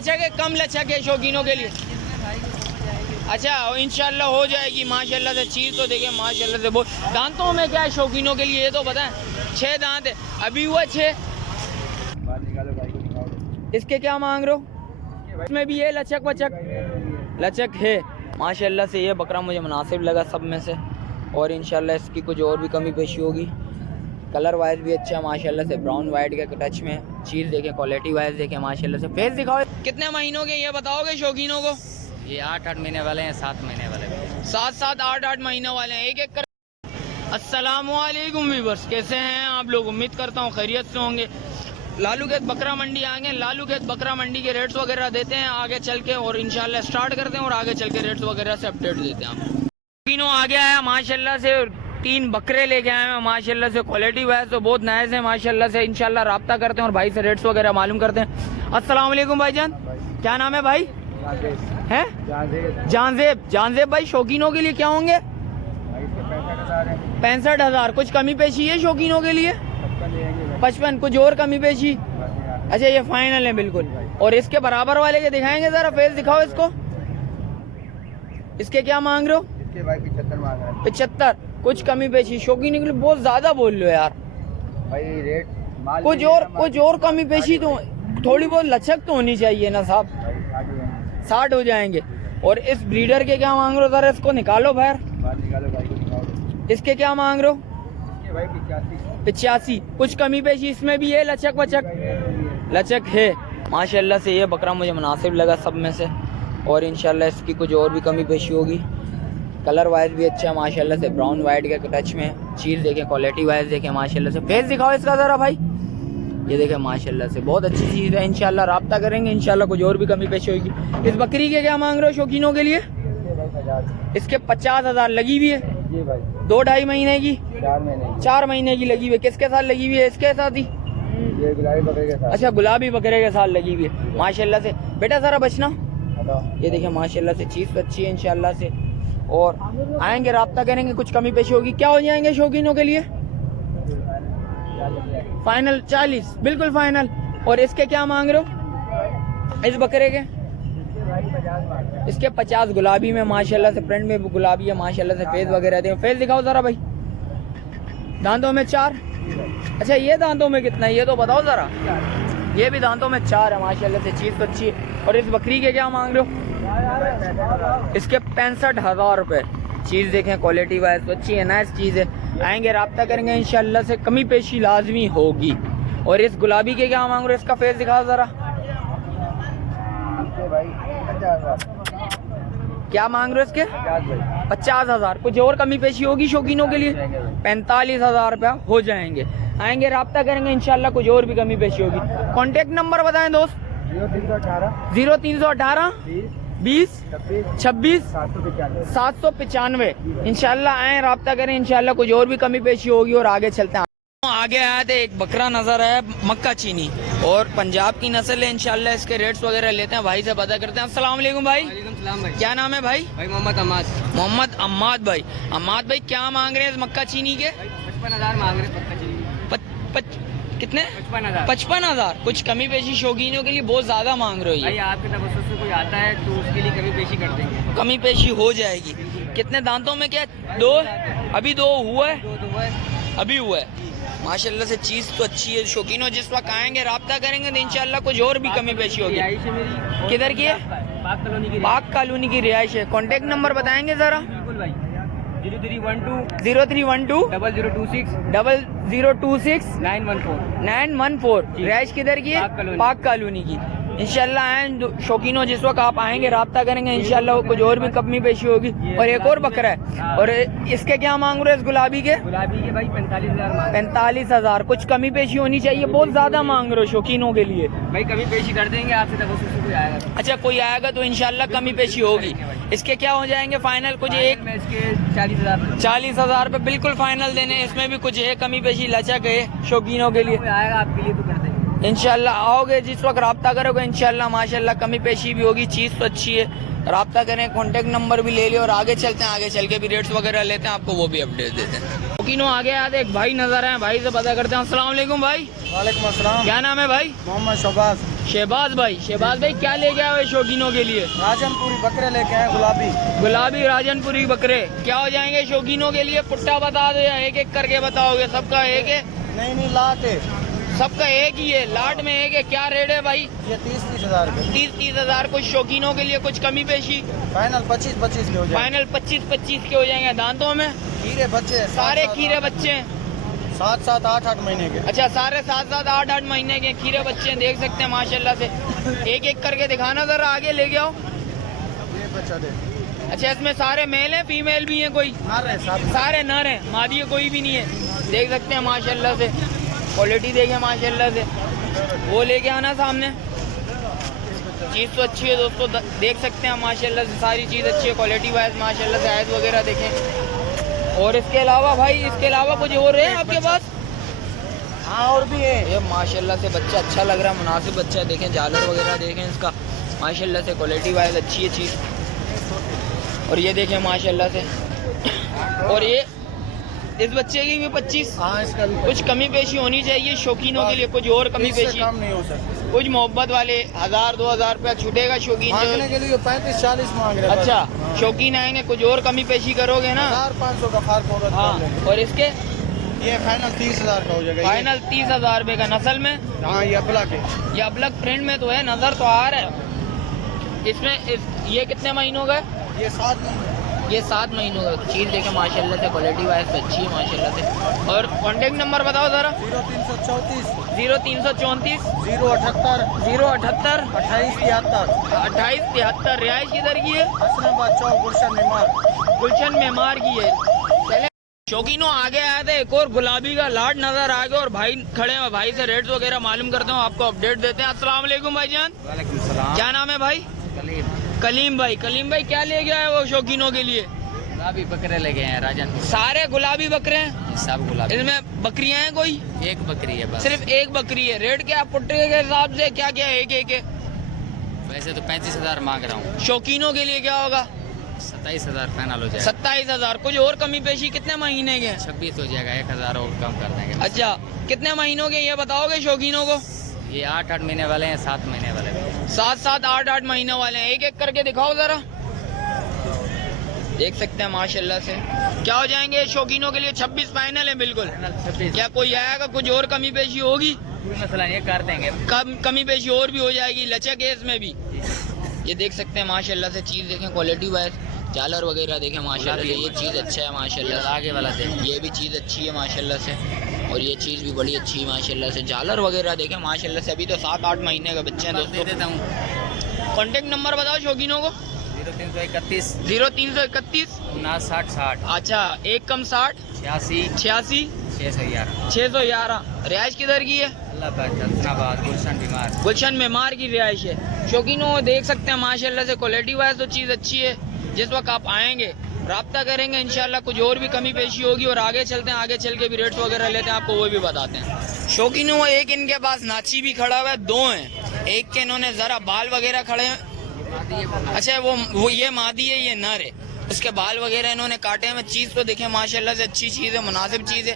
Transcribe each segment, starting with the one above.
लचक है, कम लचक है शौकीनों के लिए? अच्छा इंशाल्लाह हो जाएगी माशाल्लाह से। चीज़ तो देखिए माशाल्लाह से बहुत। दांतों में क्या है शौकीनों के लिए ये तो बताएं। 6 दांत है, अभी हुआ 6। इसके क्या मांग रहे हो? इसमें भी ये लचक वचक लचक है माशाल्लाह से। ये बकरा मुझे मुनासिब लगा सब में से, और इंशाल्लाह इसकी कुछ और भी कमी पेशी होगी। कलर वाइज भी अच्छा है माशाल्लाह से, ब्राउन वाइट के टच में। चीज़ देखें, क्वालिटी वाइज देखें माशाल्लाह से। फेस दिखाओ। कितने महीनों के ये बताओगे शौकीनों को? ये 8-8 महीने वाले हैं, 7 महीने वाले हैं। 7-7 8-8 महीनों वाले हैं। एक कर। अस्सलामुअलैकुम व्यूअर्स, कैसे हैं आप लोग? उम्मीद करता हूँ खैरियत से होंगे। लालू खेत बकरा मंडी आ गए। लालू खेत बकरा मंडी के रेट्स वगैरह देते हैं आगे चल के, और इंशाल्लाह स्टार्ट करते हैं और आगे चल के रेट्स वगैरह से अपडेट देते हैं आपको। तीनों आ गया है माशाल्लाह से। 3 बकरे लेके आए हैं माशाल्लाह से। क्वालिटी वाइज तो बहुत नाइस है माशाल्लाह से। इंशाल्लाह राब्ता करते हैं और भाई से रेट्स वगैरह मालूम करते हैं। अस्सलाम वालेकुम भाईजान, क्या नाम है भाई? हैं? जानजेब। जानजेब भाई शौकीनों के लिए क्या होंगे? 65,000। कुछ कमी पेशी है शौकीनों के लिए? 55। कुछ और कमी पेशी? अच्छा ये फाइनल है बिल्कुल। और इसके बराबर वाले के दिखाएंगे जरा, फेस दिखाओ इसको। इसके क्या मांग रहे हो? इसके भाई 75 मांग रहे हैं। 75। कुछ कमी पेशी शौकीनों के लिए बहुत ज्यादा बोल लो यार भाई। रेट कुछ और कमी पेशी तो थोड़ी बहुत लचक तो होनी चाहिए ना साहब। 60 हो जाएंगे। और इस ब्रीडर के क्या मांग रहे हो? जरा इसको निकालो बाहर। निकालो भाई को दिखाओ। इसके क्या मांग रहे हो? इसके भाई 85। कुछ कमी पेशी इसमें भी है? लचक वचक लचक है माशाल्लाह से। ये बकरा मुझे मुनासिब लगा सब में से, और इंशाल्लाह इसकी कुछ और भी कमी पेशी होगी। कलर वाइज भी अच्छा है माशाल्लाह से, ब्राउन वाइट के टच में। चीज़ देखें, क्वालिटी वाइज देखें माशाल्लाह से। फेस दिखाओ इसका ज़रा भाई। ये देखें माशाल्लाह से बहुत अच्छी चीज़ है। इंशाल्लाह राब्ता करेंगे, इंशाल्लाह कुछ और भी कमी पेशी होगी। इस बकरी के क्या मांग रहे हो शौकीनों के लिए? इसके 50,000 लगी हुई है। 2-2.5 महीने की? 4 महीने की लगी हुई है। किसके साथ लगी हुई है? इसके साथ ही? ये गुलाबी बकरे के साथ। अच्छा गुलाबी बकरे के साथ लगी हुई है माशाल्लाह से। बेटा सारा बचना। ये देखें माशाल्लाह से चीज़ तो अच्छी है इंशाल्लाह से। और आएंगे राब्ता करेंगे, कुछ कमी पेशी होगी। क्या हो जाएंगे शौकीनों के लिए? फाइनल 40 बिल्कुल फाइनल। और इसके क्या मांग रहे हो इस बकरे के? इसके 50 गुलाबी में माशाल्लाह से, फ्रंट में गुलाबी है माशाल्लाह से। फेस वगैरह दे, फेस दिखाओ जरा भाई। दांतों में 4। अच्छा ये दांतों में कितना है ये तो बताओ जरा। ये भी दांतों में 4 है माशाल्लाह से। चीज़ तो अच्छी है। और इस बकरी के क्या मांग रहे हो? इसके 65,000 रुपये। चीज़ देखें, क्वालिटी वाइज तो अच्छी है, नाइस चीज़ है। आएंगे राब्ता करेंगे इंशाल्लाह से, कमी पेशी लाजमी होगी। और इस गुलाबी के क्या मांग रहे हो? इसका फेस दिखाओ ज़रा। क्या मांग रहे हो इसके? 50,000। कुछ और कमी पेशी होगी शौकीनों के लिए? 45,000 रुपया हो जाएंगे। आएंगे राब्ता करेंगे इंशाल्लाह, कुछ और भी कमी पेशी होगी। कॉन्टेक्ट नंबर बताएं दोस्त। 0318 20 26 795। इंशाल्लाह आए राब्ता करें, इंशाल्लाह कुछ और भी कमी पेशी होगी और आगे चलते हैं। आगे आया थे एक बकरा नजर है, मक्का चीनी, और पंजाब की नस्ल है। इंशाल्लाह इसके रेट्स वगैरह लेते हैं, भाई से पता करते हैं। अस्सलाम वालेकुम भाई। भाई क्या नाम है भाई? मोहम्मद अम्माद। मोहम्मद अम्माद भाई। अम्माद भाई क्या मांग रहे हैं इस मक्का चीनी के? 55,000 मांग रहे हैं। कितने? 55,000। 55,000। कुछ कमी पेशी शौकीनों के लिए बहुत ज्यादा मांग रहे हो भाई आपके तवज्जुह से कोई आता है तो उसके लिए कमी पेशी कर देंगे। कमी पेशी हो जाएगी। कितने दांतों में क्या? 2? अभी 2 हुआ है? अभी हुआ है माशाल्लाह से। चीज़ तो अच्छी है शौकीनों। जिस वक्त आएंगे राब्ता करेंगे तो इंशाल्लाह कुछ और भी कमी पेशी होगी। किधर की है? पाक कॉलोनी की रिहाइश है। कॉन्टेक्ट नंबर बताएंगे जरा। 0312 0026 914। रिहाइश किधर की है? पाक कॉलोनी की। इंशाल्लाह आए शौकीनों, जिस वक्त आप आएंगे राब्ता करेंगे इंशाल्लाह कुछ और भी कमी पेशी होगी। और एक और बकरा है, और इसके क्या मांग रहे हैं इस गुलाबी के? भाई 45,000। 45,000। कुछ कमी पेशी होनी चाहिए, बहुत ज्यादा मांग रहे हो शौकीनों के लिए। भाई कमी पेशी कर देंगे आपसे तवज्जुह से कोई आएगा। अच्छा कोई आएगा तो इंशाल्लाह कमी पेशी होगी। इसके क्या हो जाएंगे फाइनल? कुछ एक मैं इसके 40,000। 40,000 रुपये बिल्कुल फाइनल देने। इसमें भी कुछ है कमी पेशी लचक है शौकीनों के लिए। कोई आएगा आपके लिए तो कर देंगे इंशाल्लाह। आओगे जिस वक्त राब्ता करोगे इंशाल्लाह माशाल्लाह कमी पेशी भी होगी। चीज़ तो अच्छी है राब्ता करें, कॉन्टेक्ट नंबर भी ले लियो और आगे चलते हैं, आगे चल के भी रेट्स वगैरह लेते हैं, आपको वो भी अपडेट देते हैं। शौकीनों आगे आते एक भाई नजर आए, भाई से पता करते हैं। अस्सलाम वालेकुम भाई, वालेकुम अस्सलाम। क्या नाम है भाई? मोहम्मद शहबाज। शहबाज भाई, शहबाज भाई क्या लेके आए हो शौकीनों के लिए? राजनपुरी बकरे लेके आए, गुलाबी। गुलाबी राजनपुरी बकरे क्या हो जाएंगे शौकीनों के लिए? पुट्टा बता दो या एक एक करके बताओगे? सबका एक है? नहीं लाट है, सबका एक ही है, लाट में एक है। क्या रेट है भाई? ये 30-30 हजार रुपये। 30-30 हजार। कुछ शौकीनों के लिए कुछ कमी पेशी? फाइनल 25-25 के हो जाए। फाइनल 25-25 के हो जाएंगे। दांतों में खीरे बच्चे हैं, सारे खीरे बच्चे हैं। 7-7 8-8 महीने के। अच्छा, सारे 7-7 8-8 महीने के खीरे बच्चे हैं, देख सकते हैं माशाल्लाह से। एक एक करके दिखाना जरा, आगे ले आओ। ये बच्चा दे। अच्छा, इसमें सारे मेल हैं, फीमेल भी हैं कोई? नर है साथ। सारे नर हैं, मादी कोई भी नहीं है। देख सकते हैं माशाल्लाह से, क्वालिटी देखें माशाल्लाह से। वो लेके आना सामने, चीज़ तो अच्छी है दोस्तों, देख सकते हैं माशाल्लाह से, सारी चीज़ अच्छी है क्वालिटी वाइज माशाल्लाह से। आयत वगैरह देखें। और इसके अलावा भाई, इसके अलावा कुछ और है आपके पास? हाँ और भी है। ये माशाल्लाह से बच्चा अच्छा लग रहा है, मुनासिब बच्चा है। देखें झालर वगैरह देखें इसका, माशाल्लाह से क्वालिटी वाइज अच्छी है चीज़। और ये देखें माशाल्लाह से। और ये इस बच्चे की भी 25। हाँ इसका भी कुछ कमी पेशी होनी चाहिए शौकीनों के लिए, कुछ और कमी इससे पेशी? कम नहीं हो सकता। कुछ मोहब्बत वाले 1000-2000 रुपया छूटेगा शौकीन मांगने जो? के लिए 35-40 मांग रहे हैं। अच्छा, शौकीन आएंगे, कुछ और कमी पेशी करोगे ना? 1500 का फार्क होगा। हाँ। और इसके ये फाइनल 30 हजार का हो जाएगा। फाइनल 30 हजार रुपये का। नस्ल में हाँ ये अबला के। ये अबलग प्रिंट में तो है, नजर तो आ रहा है इसमें। ये कितने महीनों का है? ये 7 ये 7 महीनों का। चीज़ देखें माशाल्लाह से, क्वालिटी वाइज तो अच्छी है माशाल्लाह से। और कॉन्टेक्ट नंबर बताओ ज़रा। 0334 0334 078 078 2873 2873। रिहाइश किधर की है? हसनाबाद चौक, गुलशन मेमार। गुलशन मेमार की है। चले शौकीनों आगे आए थे, एक और गुलाबी का लाट नजर आ गया और भाई खड़े हैं, भाई से रेट्स वगैरह मालूम करते हैं, आपको अपडेट देते हैं। अस्सलाम वालेकुम भाईजान, वालेकुम सलाम। क्या नाम है भाई? कलीम। कलीम भाई। कलीम भाई क्या ले गया है वो शौकीनों के लिए? गुलाबी बकरे लगे हैं राजनपुर। सारे गुलाबी बकरे हैं? सब गुलाबी। इसमें बकरियां हैं कोई? एक बकरी है बस। सिर्फ एक बकरी है। रेट क्या पुट्टे के हिसाब से क्या क्या एक एक है? वैसे तो 35,000 मांग रहा हूँ। शौकीनों के लिए क्या होगा? 27,000 फाइनल हो जाएगा। 27,000। कुछ और कमी पेशी? कितने महीने के हैं? 26 हो जाएगा, 1,000 और कम कर देंगे। अच्छा, कितने महीनों के ये बताओगे शौकीनों को? ये 8-8 महीने वाले हैं, 7 महीने वाले हैं। 7-7 8-8 महीने वाले हैं। एक एक करके दिखाओ जरा, देख सकते हैं माशाल्लाह से। क्या हो जाएंगे शौकीनों के लिए? 26 फाइनल है बिल्कुल। फाइनल 26। क्या कोई आएगा? कुछ और कमी पेशी होगी? कोई मसला नहीं है, कर देंगे। कमी पेशी और भी हो जाएगी, लचक है इसमें भी। ये देख सकते हैं माशाल्लाह से, चीज़ देखें क्वालिटी वाइज, झालर वगैरह देखें माशाल्लाह से। ये चीज़ अच्छा है माशाल्लाह से। आगे वाला देख। ये भी चीज़ अच्छी है माशाल्लाह से। और ये चीज़ भी बड़ी अच्छी है माशाल्लाह से। झालर वगैरह देखें माशाल्लाह से। अभी तो 7-8 महीने का बच्चे हैं दे दोस्तों। देता हूँ। कॉन्टेक्ट नंबर बताओ शौकीनों को। 0331 0331 59 अच्छा, 1 कम 60 60 86 611। 611। रिहाइश किधर की है? अल्लाह पाक, हसनाबाद, गुलशन बीमार। गुलशन मेमार की रिहाइश है। शौकीनों देख सकते हैं माशाल्लाह से, क्वालिटी वाइज तो चीज़ अच्छी है। जिस वक्त आप आएंगे राब्ता करेंगे इंशाल्लाह, कुछ और भी कमी पेशी होगी। और आगे चलते हैं, आगे चल के भी रेट्स वगैरह लेते हैं, आपको वो भी बताते हैं। शौकीनों एक इनके पास नाची भी खड़ा हुआ है, 2 हैं। एक के इन्होंने ज़रा बाल वगैरह खड़े हैं। अच्छा, वो ये मादी है, ये नर है। उसके बाल वगैरह इन्होंने काटे हैं। चीज़ तो देखें माशाल्लाह से, अच्छी चीज़ है, मुनासिब चीज़ है।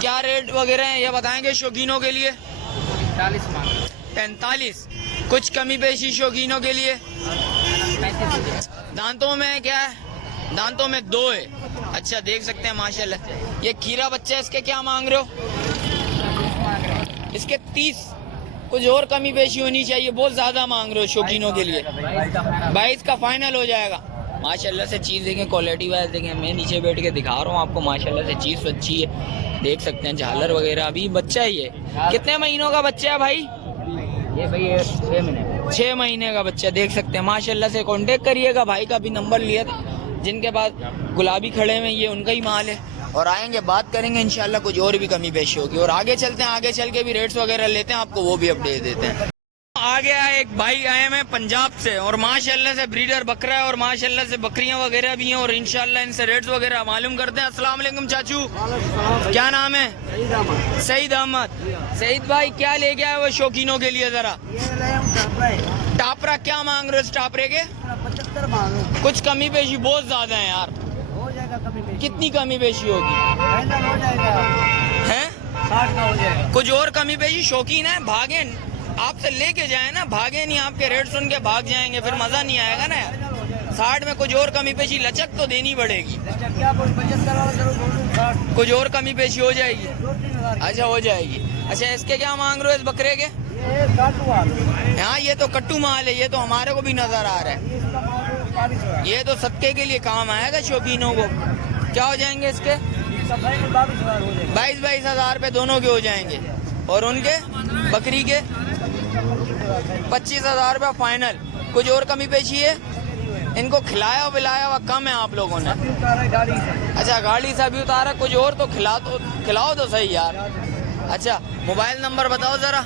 क्या रेट वगैरह है ये बताएंगे शौकीनों के लिए? 45 मांग। 45। कुछ कमी पेशी शौकीनों के लिए? 35। दांतों में क्या है? दांतों में 2 है। अच्छा, देख सकते हैं माशाल्लाह। ये खीरा बच्चा है, इसके क्या मांग रहे हो? इसके 30। कुछ और कमी पेशी होनी चाहिए, बहुत ज्यादा मांग रहे हो शौकीनों के लिए। 22 का फाइनल हो जाएगा। माशाल्लाह से चीज़ देखें, क्वालिटी वाइज देखें। मैं नीचे बैठ के दिखा रहा हूँ आपको, माशाल्लाह से चीज़ तो अच्छी है, देख सकते हैं। झालर वगैरह अभी बच्चा ही है। कितने महीनों का बच्चा है भाई? ये भाई 6 महीने। 6 महीने का बच्चा, देख सकते हैं माशाल्लाह से। कांटेक्ट करिएगा, भाई का भी नंबर लिया था। जिनके पास गुलाबी खड़े हैं ये उनका ही माल है। और आएंगे, बात करेंगे इंशाल्लाह, कुछ और भी कमी पेशी होगी। और आगे चलते हैं, आगे चल के भी रेट्स वगैरह लेते हैं, आपको वो भी अपडेट देते हैं। आगे आए एक भाई आए हैं पंजाब से, और माशाल्लाह से ब्रीडर बकरा है, और माशाल्लाह से बकरियां वगैरह भी हैं, और इंशाल्लाह इनसे रेट्स वगैरह मालूम करते हैं। अस्सलाम वालेकुम चाचू, क्या नाम है? सईद अहमद। सईद भाई क्या ले गया है वो शौकीनों के लिए? जरा टापरा क्या मांग रहे हो स्टापरे के? 75 मांगो, कुछ कमी पेशी बहुत ज्यादा है यार। हो जाएगा कमी पेशी। कितनी कमी पेशी होगी? फाइनल हो जाएगा, हैं? 60 का हो जाएगा। कुछ और कमी पेशी? शौकीन है, भागे आपसे लेके जाए ना, भागे नहीं, आपके रेट सुन के भाग जाएंगे, फिर मजा नहीं आएगा ना यार। 60 में कुछ और कमी पेशी, लचक तो देनी पड़ेगी। क्या बोल 75 वाला करो, बोलूं 60, कुछ और कमी पेशी हो जाएगी? 2-3 अच्छा हो जाएगी। अच्छा इसके क्या मांग रहे हो इस बकरे के? ये 60 हुआ, हाँ ये तो कट्टू माल है, ये तो हमारे को भी नजर आ रहा है। ये इसका मांगो 40 हुआ, ये तो सबके के लिए काम आएगा शौकीनों को। क्या हो जाएंगे इसके? इसका फाइनल 22,000 हो जाएगा। 22 हज़ार रुपये दोनों के हो जाएंगे। और उनके बकरी के 25,000 रुपये फाइनल। कुछ और कमी पेशी है? इनको खिलाया विलाया हुआ कम है आप लोगों ने। अभी उतारा है गाड़ी से। अच्छा गाड़ी से अभी उतारा, कुछ और तो खिलाओ तो सही यार। अच्छा मोबाइल नंबर बताओ जरा।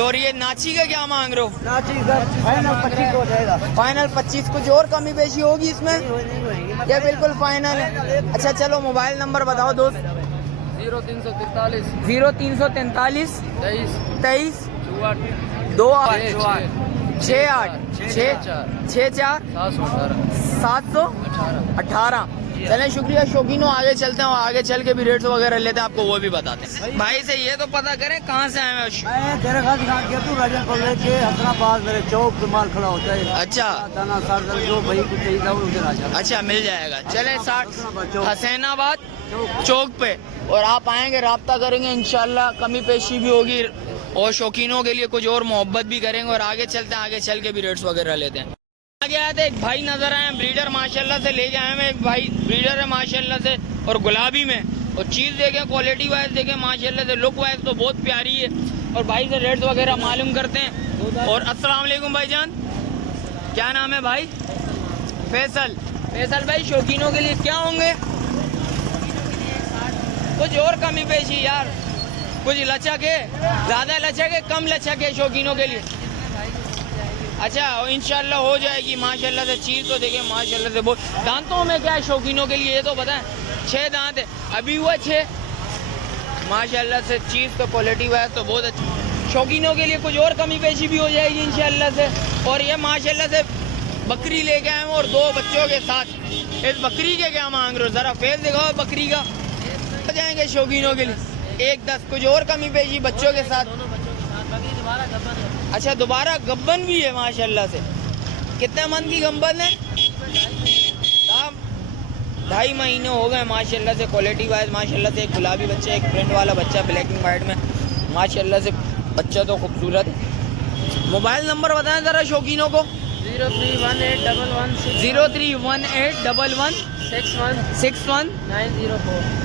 और ये नाची का क्या मांग रहे हो? नाची सर फाइनल 25 हो जाएगा। फाइनल 25। कुछ और कमी पेशी होगी इसमें? नहीं होगी, ये बिल्कुल फाइनल है। अच्छा चलो मोबाइल नंबर बताओ दोस्त। 0343 0343 23 28 68 718। चलें शुक्रिया शौकीनों, आगे चलते हैं और आगे चल के भी रेट्स वगैरह लेते हैं, आपको वो भी बताते हैं। भाई से ये तो पता करें कहाँ से आए हैं। मैं तेरे घर दिखा के तू राजन को लेके हसनाबाद मेरे चौक पे माल खड़ा होता है। अच्छा दाना सार जो भाई कुछ चाहिए था वो उधर आ जा। अच्छा मिल जाएगा। चले 60 हसैनाबाद चौक पे, और आप आएंगे राब्ता करेंगे, इंशाल्लाह कमी पेशी भी होगी और शौकीनों के लिए कुछ और मोहब्बत भी करेंगे। और आगे चलते हैं, आगे चल के भी रेट्स वगैरह लेते हैं। आगे आए थे एक भाई नजर आए, ब्रीडर माशाल्लाह से लेके आए हैं। एक भाई ब्रीडर है माशाल्लाह से और गुलाबी में, और चीज़ देखें क्वालिटी वाइज देखें माशाल्लाह से, लुक वाइज तो बहुत प्यारी है। और भाई से रेट्स वगैरह मालूम करते हैं। और अस्सलाम वालेकुम भाईजान, क्या नाम है भाई? फैसल। फैसल भाई शौकीनों के लिए क्या होंगे? कुछ और कमी पेशी यार, कुछ लचक है, ज़्यादा लचक है कम लचक है शौकीनों के लिए? अच्छा इंशाल्लाह हो जाएगी माशाल्लाह से। चीज़ तो देखें माशाल्लाह से बहुत। दांतों में क्या है शौकीनों के लिए ये तो बताएं? 6 दांत है, अभी हुआ 6 माशाल्लाह से। चीज़ तो क्वालिटी वाइज तो बहुत अच्छी। शौकीनों के लिए कुछ और कमी पेशी भी हो जाएगी इंशाल्लाह से। और ये माशाल्लाह से बकरी लेके आए हैं और 2 बच्चों के साथ। इस बकरी के क्या मांग रहे हो? ज़रा फेस दिखाओ बकरी का। हो जाएंगे शौकीनों के लिए 1-10। कुछ और कमी पेशी बच्चों के साथ? अच्छा दोबारा गब्बन भी है माशाल्लाह से। कितने मन की गब्बन है? 2.5 महीने हो गए माशाल्लाह से। क्वालिटी वाइज माशाल्लाह से एक गुलाबी बच्चा, एक प्रिंट वाला बच्चा ब्लैक एंड वाइट में माशाल्लाह से। बच्चा तो खूबसूरत है। मोबाइल नंबर बताएं ज़रा शौकीनों को। 03181161 61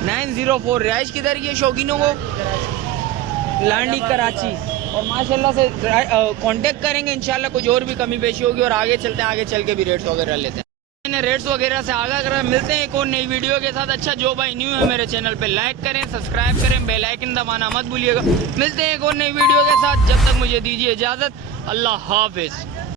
904। रिहाइश किधर की है शौकीनों को? लांडी कराची। और माशाल्लाह से कांटेक्ट करेंगे इंशाल्लाह, कुछ और भी कमी पेशी होगी। और आगे चलते हैं, आगे चल के भी रेट्स वगैरह लेते हैं। रेट्स वगैरह से आगा कर मिलते हैं एक और नई वीडियो के साथ। अच्छा जो भाई न्यू है मेरे चैनल पे लाइक करें, सब्सक्राइब करें, बेल आइकन दबाना मत भूलिएगा। मिलते हैं एक और नई वीडियो के साथ, जब तक मुझे दीजिए इजाज़त। अल्लाह हाफिज़।